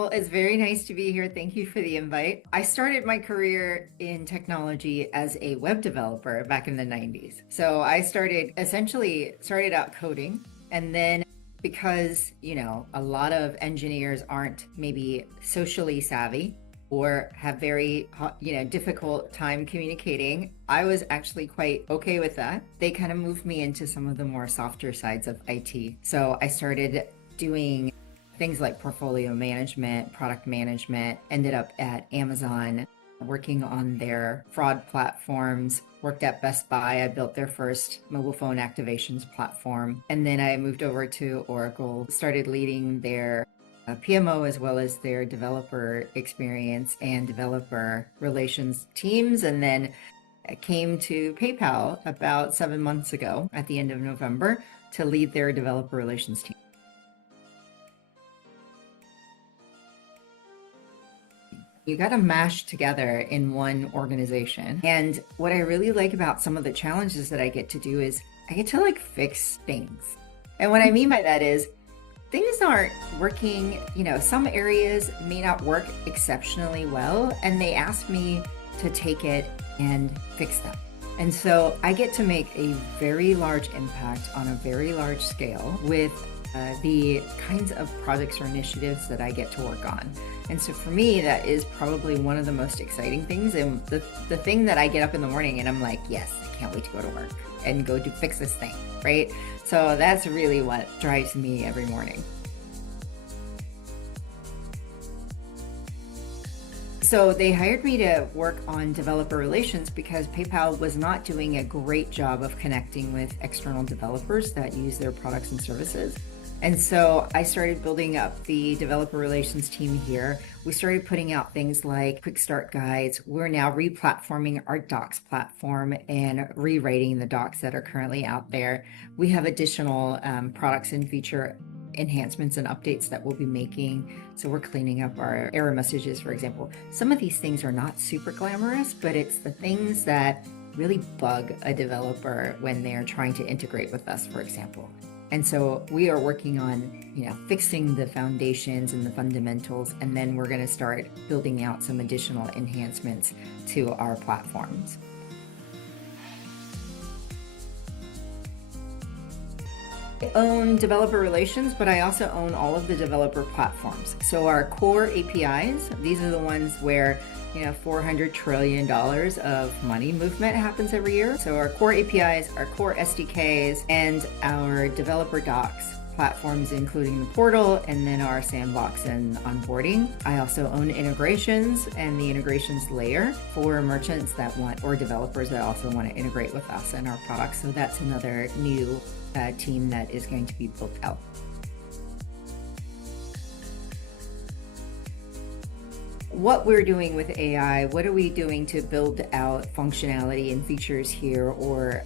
Well, it's very nice to be here. Thank you for the invite. I started my career in technology as a web developer back in the 90s. So I started out coding, and then because, a lot of engineers aren't maybe socially savvy or have very, difficult time communicating, I was actually quite okay with that. They kind of moved me into some of the more softer sides of IT. So I started doing things like portfolio management, product management, ended up at Amazon working on their fraud platforms, worked at Best Buy. I built their first mobile phone activations platform. And then I moved over to Oracle, started leading their PMO as well as their developer experience and developer relations teams. And then I came to PayPal about 7 months ago at the end of November to lead their developer relations team. You got to mash together in one organization. And what I really like about some of the challenges that I get to do is I get to fix things. And what I mean by that is things aren't working, some areas may not work exceptionally well, and they ask me to take it and fix them. And so I get to make a very large impact on a very large scale with the kinds of projects or initiatives that I get to work on. And so for me, that is probably one of the most exciting things. And the thing that I get up in the morning and I'm like, yes, I can't wait to go to work and go to fix this thing, right? So that's really what drives me every morning. So they hired me to work on developer relations because PayPal was not doing a great job of connecting with external developers that use their products and services. And so I started building up the developer relations team here. We started putting out things like quick start guides. We're now re-platforming our docs platform and rewriting the docs that are currently out there. We have additional products and feature enhancements and updates that we'll be making. So we're cleaning up our error messages, for example. Some of these things are not super glamorous, but it's the things that really bug a developer when they're trying to integrate with us, for example. And so we are working on, fixing the foundations and the fundamentals, and then we're going to start building out some additional enhancements to our platforms. I own developer relations, but I also own all of the developer platforms. So our core APIs, these are the ones where $400 trillion of money movement happens every year. So our core APIs, our core SDKs, and our developer docs platforms, including the portal and then our sandbox and onboarding. I also own integrations and the integrations layer for merchants that want, or developers that also want to integrate with us and our products. So that's another new team that is going to be built out. What we're doing with AI, what are we doing to build out functionality and features here, or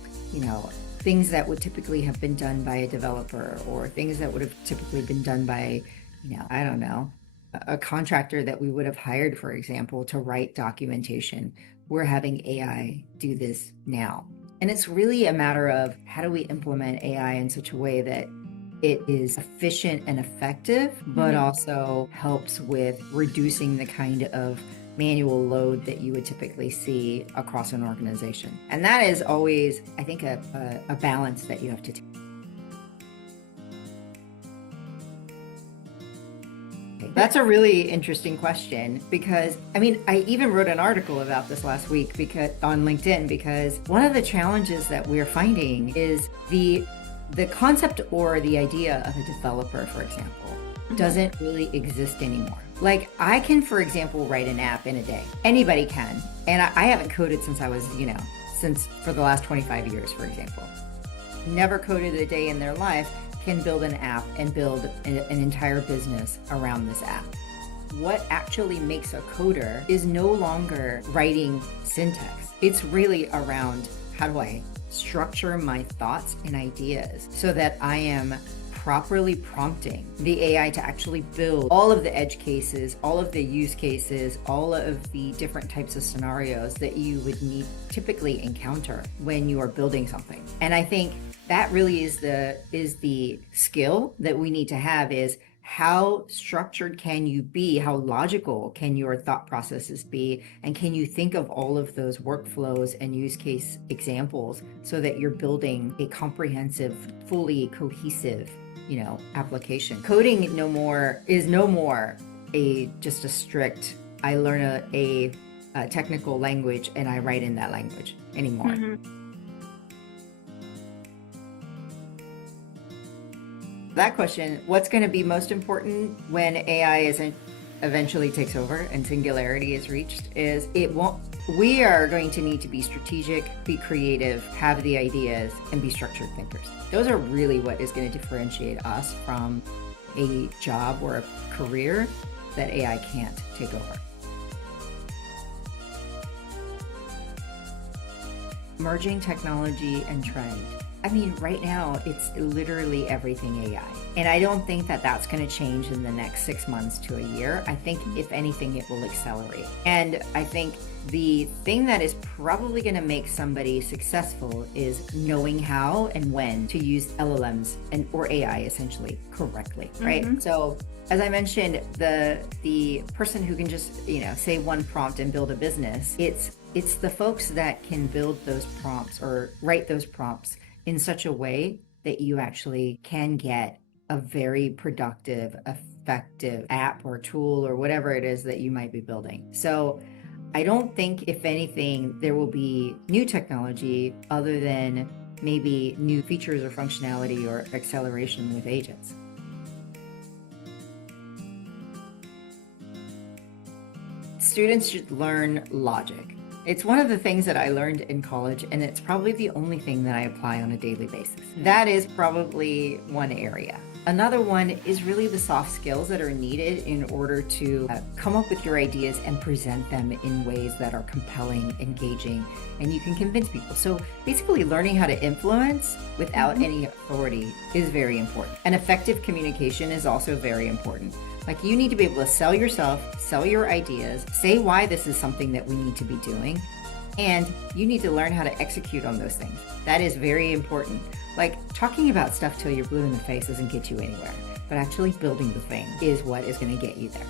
things that would typically have been done by a developer, or things that would have typically been done by I don't know, a contractor that we would have hired, for example, to write documentation. We're having AI do this now. And it's really a matter of how do we implement AI in such a way that it is efficient and effective, but also helps with reducing the kind of manual load that you would typically see across an organization. And that is always, I think, a balance that you have to take. That's a really interesting question because, I even wrote an article about this last week on LinkedIn, because one of the challenges that we're finding is the concept or the idea of a developer, for example, doesn't really exist anymore. Like I can, for example, write an app in a day. Anybody can. And I haven't coded since I was, since for the last 25 years, for example. Never coded a day in their life can build an app and build an entire business around this app. What actually makes a coder is no longer writing syntax. It's really around how do I structure my thoughts and ideas so that I am properly prompting the AI to actually build all of the edge cases, all of the use cases, all of the different types of scenarios that you would need typically encounter when you are building something. And I think that really is the skill that we need to have, is how structured can you be? How logical can your thought processes be? And can you think of all of those workflows and use case examples so that you're building a comprehensive, fully cohesive, application? Coding is no more just a strict, I learn a technical language and I write in that language anymore. Mm-hmm. That question, what's going to be most important when AI eventually takes over and singularity is reached, is we are going to need to be strategic, be creative, have the ideas, and be structured thinkers. Those are really what is going to differentiate us from a job or a career that AI can't take over. Merging technology and trend. I mean, right now, it's literally everything AI. And I don't think that that's going to change in the next 6 months to a year. I think, if anything, it will accelerate. And I think the thing that is probably going to make somebody successful is knowing how and when to use LLMs or AI essentially correctly, right? Mm-hmm. So as I mentioned, the person who can just, say one prompt and build a business, it's the folks that can build those prompts or write those prompts in such a way that you actually can get a very productive, effective app or tool or whatever it is that you might be building. So I don't think, if anything, there will be new technology other than maybe new features or functionality or acceleration with agents. Students should learn logic. It's one of the things that I learned in college, and it's probably the only thing that I apply on a daily basis. That is probably one area. Another one is really the soft skills that are needed in order to come up with your ideas and present them in ways that are compelling, engaging, and you can convince people. So basically, learning how to influence without any authority is very important. And effective communication is also very important. Like, you need to be able to sell yourself, sell your ideas, say why this is something that we need to be doing, and you need to learn how to execute on those things. That is very important. Like, talking about stuff till you're blue in the face doesn't get you anywhere, but actually building the thing is what is going to get you there.